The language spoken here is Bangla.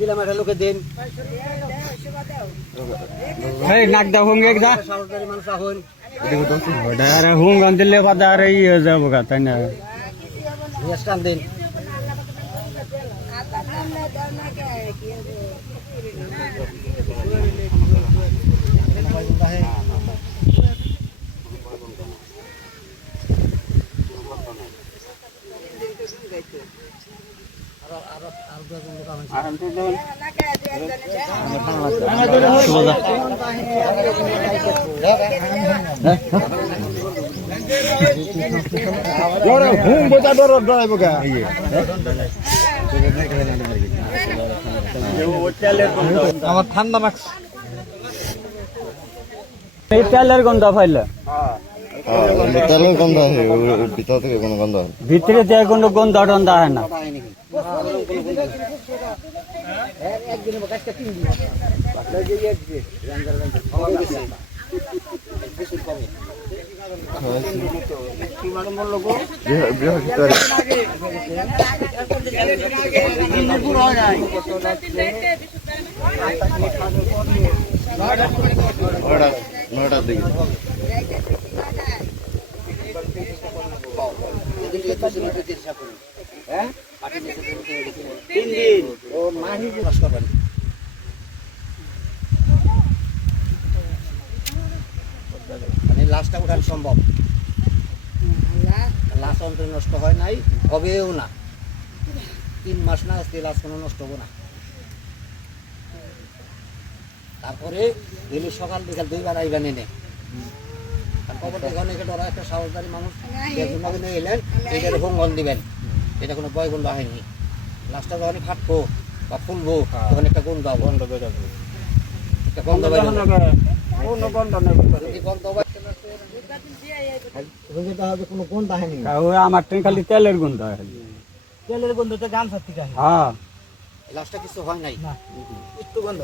দিলাম একটা লোকে দেন এই নাক দাও হুঙ্গে দা সরকারি মানুষ এখন আরে হুঙ্গ দিলে বাদা আরে ই হয়ে যাবো গা তাই না স্টান দেন আমার ঠান্ডা মাছ এই তেলের গন্ধ পাইলে তেলের গন্ধ আছে ভিতর থেকে কোনো গন্ধ হয় ভিতরে দিয়ে কোনো গন্ধ টন্ধ হয় না নয়টার দিকে লাশটা উঠানো সম্ভব লাশ অন্তত নষ্ট হয় নাই হবেও না 3 মাস না আসতে লাশ কোনো নষ্ট হবে না তারপরে ডেলি সকাল বিকাল 2 বার আইবেন এনে খবর দেখে অনেকে ডরা একটা সাহসদারী মানুষ এনে এলেন এটার ভঙ্গন দিবেন এটা কোনো ভয় গন্ধ হয়নি লাশটা যখন ফাটবো বা ফুলবো তখন একটা গন্ধ গন্ধ বেরোবে একটা গন্ধ বেরোবে কোনো গন্ধ নেই যদি গন্ধ কোনো গন্ধ হয়নি আমার ট্রেন খালি তেলের গন্ধ হয় তেলের গন্ধ তো গান ফাটতে হ্যাঁ লাশটা কিছু হয় নাই একটু গন্ধ